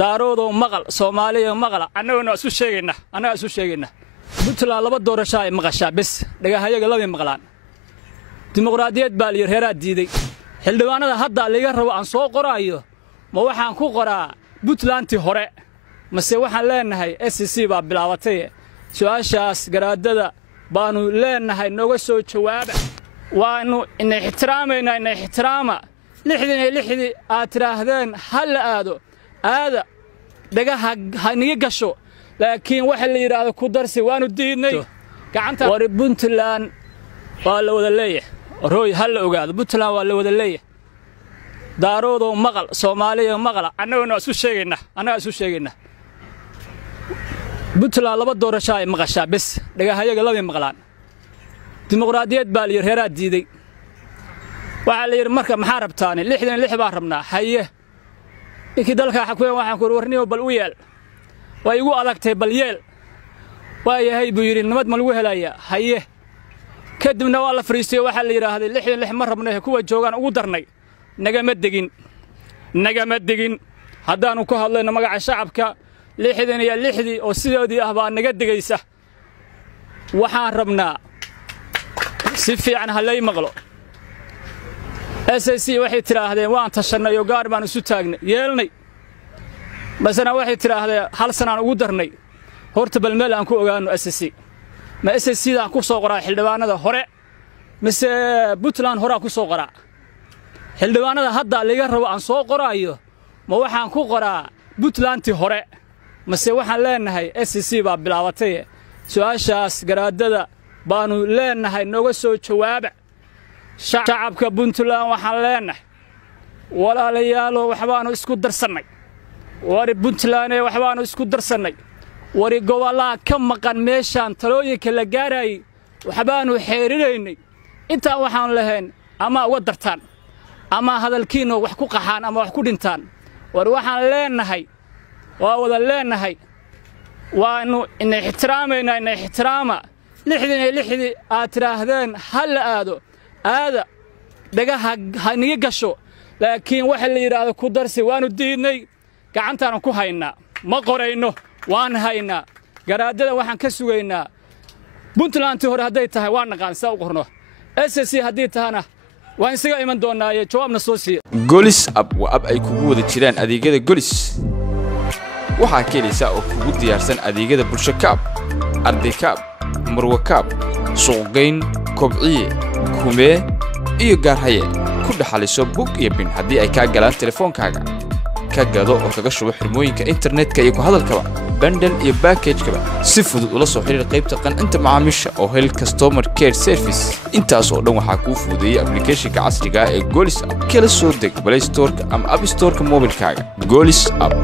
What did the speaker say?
daaroodo maqal Soomaaliya maqal annaguna isu sheegayna Puntland laba doorasho ay maqashaa bas dhagahayaga laba maqlaan dimuqraadiyad baa la reeraa diiday xildhibaanada hadda laga rabo aan soo qoraayo ma waxaan ku qoraa Puntlandti hore mase waxaan leenahay SCC baa bilaabatay su'aashaas garaadada baanu leenahay nooga soo jawaaba waanu inay ixtiraama lixdii aad tiraahdeen hal aada dhagaha haniga gasho laakiin waxa la yiraahdo ku darsi waanu diidnay gacanta war Puntland waa la wada leeyahay rooy hal ogaado Puntland waa la wada leeyahay daaroodo maqal Soomaaliya maqal annaguna isu sheegayna Puntland laba doorasho ay maqashaa bas dhagahayaga laba maqlaan dimuqraadiyad baa la reeraa diiday waxa la yiri marka maxaa rabtaan 66 baa rabnaa haye ikii dalka xakuun waxaan ku warniyo bal u yeel way igu adagtay bal yeel waayahay buu yiri nabad ma lagu helaya haye kadibna waa la fariistay waxa la yiraahday 66 ma rabnaa kuwa joogan ugu darnay nagama degin haddaanu ku hadlayno magaca shacabka 66 oo sidoodii ah baa naga degaysa waxaan rabnaa si fiican halay maqlo SCC waxay tiraahdeen waan tashanay oo gaar baan isu taagnay yeelnay basana waxay tiraahdeen hal sanaan ugu darnay horta bal meel aan ku ogaano SCC ma SCC da ku soo qoraa xildhibaanada hore mise Puntland hore ku soo qoraa xildhibaanada hadda laga rabo aan soo qoraayo ma waxaan ku qoraa Puntlandti hore mase waxaan leenahay SCC baa bilaabatay su'aashaas garaadada baanu leenahay nooga soo jawaaba shacabka Puntland waxaan leenahay walaalayaal waxbaanu isku darsanay wari Puntland waxbaanu isku darsanay wari gobolada ka maqan meeshan talooyinka la gaaray waxbaanu xeerinaynay inta waxaan lahayn ama uga dartaan ama hadalkiina wax ku qaxaan ama wax ku dhintaan war waxaan leenahay waa wada leenahay waanu inay ixtiraama 66 aad tiraahdeen hal aada dhagaha haniga gasho laakiin waxa la yiraahdo ku darsi waanu diidnay gacantaan ku haynaa ma qorayno waan haynaa garaadada waxaan ka sugaynaa Puntlandti hore haday tahay waan naqaan saa u qorno SCC hadii tahana waan isaga iman doonaa jawaabna soo siiyo Golis app waa app ay kugu wada jiraan adeegyada Golis waxa keenaysa oo kugu diyaarsan adeegyada bulsho kaab arday kaab marwo kaab suuqgeyn kobciye kume iyo gaarhaye ku dhaxaliso book iyo bin hadii ay ka galaan telefoonkaaga ka gado oo kaga shubo xirmooyinka internetka iyo ku hadalkaba bundle iyo package-kaba si fudud ula soo xiriir qaybta qancinta macaamiisha oo hel customer care service intaas oo dhan waxa ku fududeeyay application-ka casriga ah ee Golis app kala soo deg Play Store ama App Store-ka mobilkaaga Golis app